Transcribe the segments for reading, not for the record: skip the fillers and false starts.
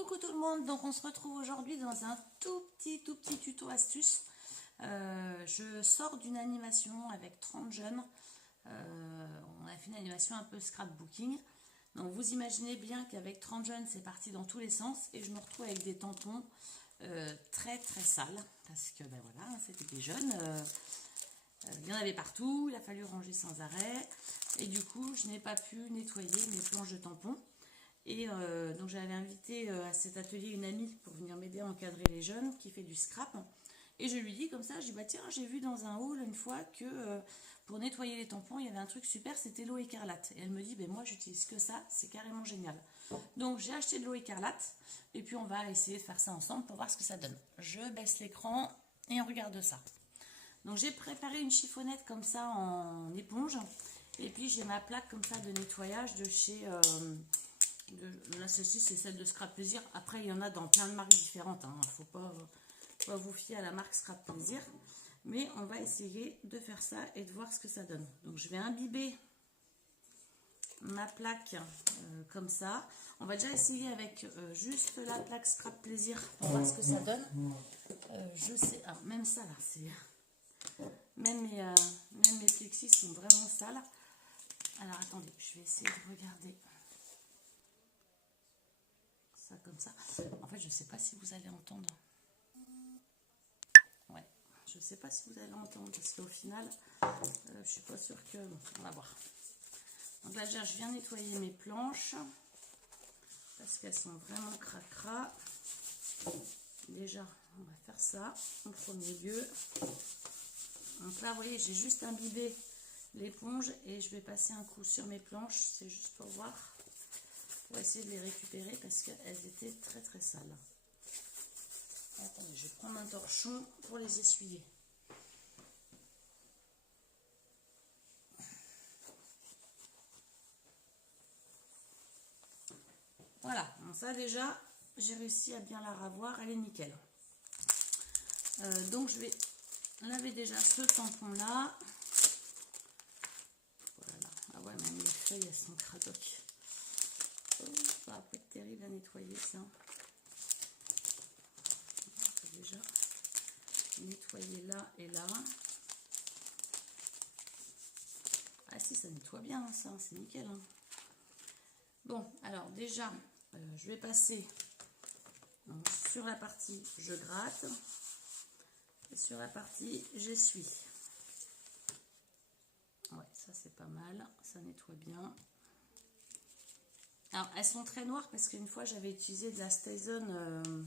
Coucou tout le monde, donc on se retrouve aujourd'hui dans un tout petit tuto astuce. Je sors d'une animation avec 30 jeunes. On a fait une animation un peu scrapbooking. Donc vous imaginez bien qu'avec 30 jeunes c'est parti dans tous les sens et je me retrouve avec des tampons très sales parce que ben voilà, c'était des jeunes. Il y en avait partout, il a fallu ranger sans arrêt et du coup je n'ai pas pu nettoyer mes planches de tampons. Et donc j'avais invité à cet atelier une amie pour venir m'aider à encadrer les jeunes qui fait du scrap. Et je lui dis comme ça, je dis bah tiens, j'ai vu dans un haul une fois que pour nettoyer les tampons, il y avait un truc super, c'était l'eau écarlate. Et elle me dit, ben moi j'utilise que ça, c'est carrément génial. Donc j'ai acheté de l'eau écarlate et puis on va essayer de faire ça ensemble pour voir ce que ça donne. Je baisse l'écran et on regarde ça. Donc j'ai préparé une chiffonnette comme ça en éponge. Et puis j'ai ma plaque comme ça de nettoyage de chez... là, celle-ci, c'est celle de Scrap Plaisir. Après, il y en a dans plein de marques différentes. Il ne faut pas vous fier à la marque Scrap Plaisir. Mais on va essayer de faire ça et de voir ce que ça donne. Donc, je vais imbiber ma plaque comme ça. On va déjà essayer avec juste la plaque Scrap Plaisir pour voir ce que ça donne. Je sais... Ah, même ça, là, c'est... Même mes plexis sont vraiment sales. Alors, attendez, je vais essayer de regarder... comme ça. En fait, je sais pas si vous allez entendre. Ouais, je sais pas si vous allez entendre parce qu'au final, je suis pas sûre que... Bon, on va voir. Donc là, déjà, je viens nettoyer mes planches parce qu'elles sont vraiment cracra. Déjà, on va faire ça en premier lieu. Donc là, vous voyez, j'ai juste imbibé l'éponge et je vais passer un coup sur mes planches. C'est juste pour voir. Pour essayer de les récupérer parce qu'elles étaient très sales. Attendez, je vais prendre un torchon pour les essuyer. Voilà, bon, ça déjà, j'ai réussi à bien la ravoir, elle est nickel. Donc je vais laver déjà ce tampon là. Voilà, ah ouais, même les feuilles elles sont cradoc. Ça va pas être terrible à nettoyer ça. Déjà nettoyer là et là. Ah si, ça nettoie bien hein, ça, c'est nickel. Hein. Bon, alors déjà, je vais passer donc, sur la partie je gratte et sur la partie j'essuie. Ouais, ça c'est pas mal, ça nettoie bien. Alors, elles sont très noires parce qu'une fois, j'avais utilisé de la Stazone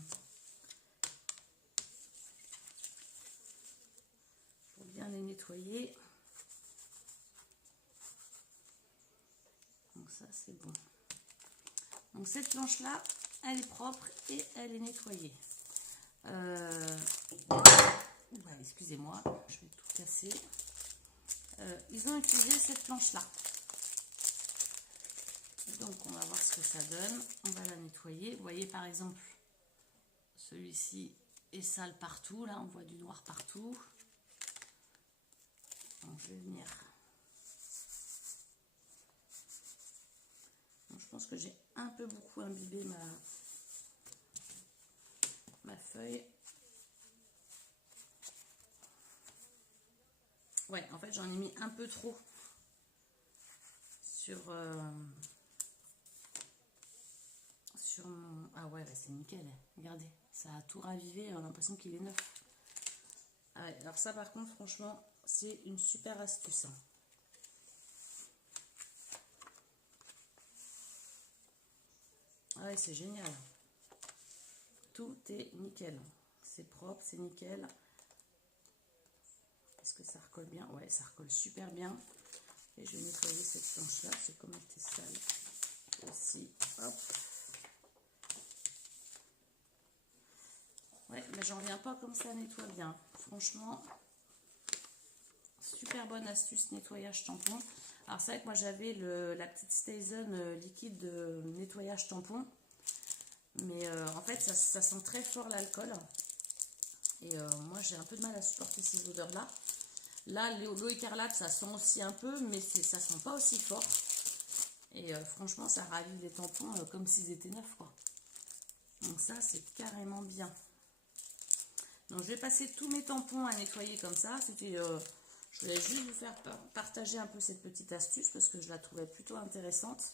pour bien les nettoyer. Donc ça, c'est bon. Donc cette planche-là, elle est propre et elle est nettoyée. Ouais, excusez-moi, je vais tout casser. Ils ont utilisé cette planche-là. Donc on va voir ce que ça donne, on va la nettoyer. Vous voyez par exemple, celui-ci est sale partout, là on voit du noir partout. Donc je vais venir. Donc, je pense que j'ai un peu beaucoup imbibé ma feuille. Ouais, en fait j'en ai mis un peu trop sur mon... Ah ouais, bah c'est nickel, regardez, ça a tout ravivé, on a l'impression qu'il est neuf. Ah ouais, alors ça par contre, franchement, c'est une super astuce. Ah ouais, c'est génial. Tout est nickel. C'est propre, c'est nickel. Est-ce que ça recolle bien? Ouais, ça recolle super bien. Et je vais nettoyer cette planche-là, c'est comme elle était sale. Aussi, hop. Ouais, mais j'en reviens pas comme ça nettoie bien. Franchement, super bonne astuce nettoyage tampon. Alors c'est vrai que moi j'avais la petite Stazone liquide de nettoyage tampon. Mais en fait ça sent très fort l'alcool. Et moi j'ai un peu de mal à supporter ces odeurs-là. Là, l'eau écarlate, ça sent aussi un peu, mais ça sent pas aussi fort. Et franchement, ça ravive les tampons comme s'ils étaient neufs, quoi. Donc ça, c'est carrément bien. Donc je vais passer tous mes tampons à nettoyer comme ça. C'était, je voulais juste vous faire partager un peu cette petite astuce parce que je la trouvais plutôt intéressante.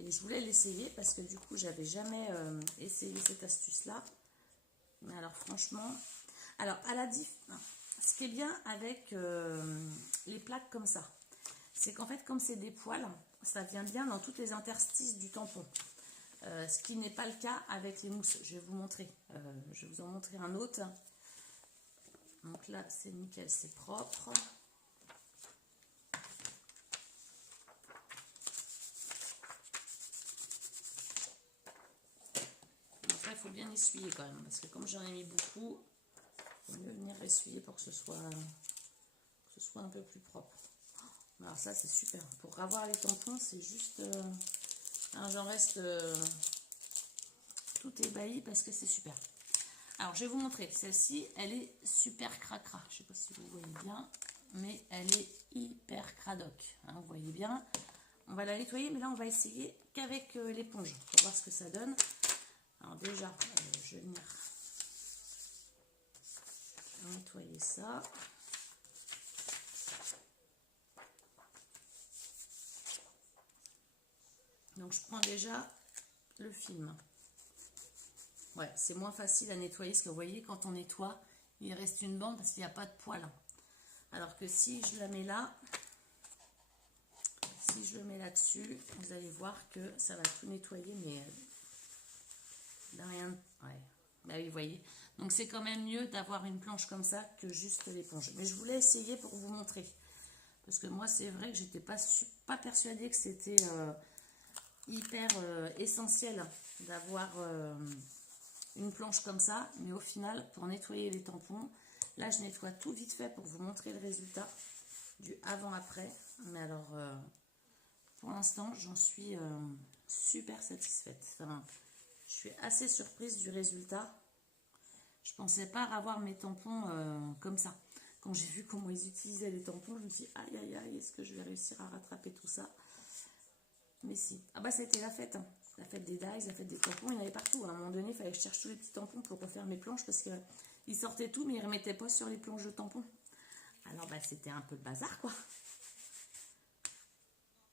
Et je voulais l'essayer parce que du coup, j'avais jamais essayé cette astuce-là. Mais alors franchement... Alors, ce qui est bien avec les plaques comme ça, c'est qu'en fait, comme c'est des poils, ça vient bien dans toutes les interstices du tampon. Ce qui n'est pas le cas avec les mousses. Je vais vous montrer. Je vais vous en montrer un autre. Donc là, c'est nickel, c'est propre. Donc là, il faut bien essuyer quand même. Parce que comme j'en ai mis beaucoup, il vaut mieux venir essuyer pour que ce soit un peu plus propre. Alors ça, c'est super. Pour avoir les tampons, c'est juste... j'en reste tout ébahi parce que c'est super. Alors, je vais vous montrer. Celle-ci, elle est super cracra. Je ne sais pas si vous voyez bien, mais elle est hyper cradoc. Hein, vous voyez bien. On va la nettoyer, mais là, on va essayer qu'avec l'éponge pour voir ce que ça donne. Alors déjà, je vais venir nettoyer ça. Donc, je prends déjà le film. Ouais, c'est moins facile à nettoyer parce que vous voyez, quand on nettoie, il reste une bande parce qu'il n'y a pas de poils. Alors que si je la mets là, si je le mets là-dessus, vous allez voir que ça va tout nettoyer, mais rien. Ouais, bah oui, vous voyez. Donc c'est quand même mieux d'avoir une planche comme ça que juste l'éponge. Mais je voulais essayer pour vous montrer. Parce que moi, c'est vrai que j'étais pas persuadée que c'était hyper essentiel d'avoir... une planche comme ça, mais au final, pour nettoyer les tampons, là, je nettoie tout vite fait pour vous montrer le résultat du avant-après. Mais alors, pour l'instant, j'en suis super satisfaite. Enfin, je suis assez surprise du résultat. Je pensais pas avoir mes tampons comme ça. Quand j'ai vu comment ils utilisaient les tampons, je me suis dit, aïe, aïe, aïe, est-ce que je vais réussir à rattraper tout ça? Mais si. Ah bah, ça a été la fête, hein. La fête des dies, la fête des tampons, il y en avait partout. À un moment donné, il fallait que je cherche tous les petits tampons pour refaire mes planches parce qu'ils sortaient tout, mais ils ne remettaient pas sur les planches de tampons. Alors, bah, c'était un peu le bazar, quoi.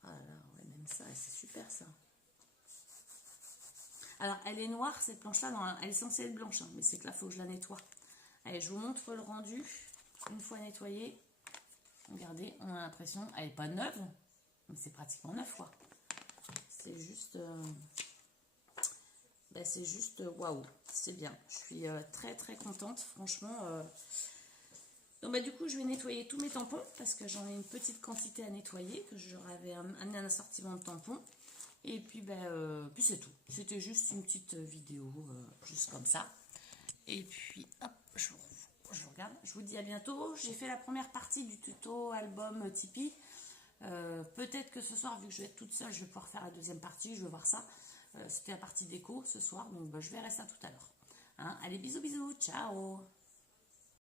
Voilà, ouais, même ça, c'est super, ça. Alors, elle est noire, cette planche-là, elle est censée être blanche, hein, mais c'est que là, il faut que je la nettoie. Allez, je vous montre le rendu. Une fois nettoyée, regardez, on a l'impression, elle n'est pas neuve, mais c'est pratiquement neuf, quoi. C'est juste... ben, c'est juste waouh, c'est bien. Je suis très très contente, franchement. Donc bah, du coup, je vais nettoyer tous mes tampons parce que j'en ai une petite quantité à nettoyer, que j'avais amené un assortiment de tampons. Et puis, puis c'est tout. C'était juste une petite vidéo, juste comme ça. Et puis, hop, je regarde. Je vous dis à bientôt. J'ai fait la première partie du tuto album Tipeee. Peut-être que ce soir, vu que je vais être toute seule, je vais pouvoir faire la deuxième partie. Je vais voir ça. C'était la partie déco ce soir, donc je verrai ça tout à l'heure. Hein, allez, bisous, bisous, ciao!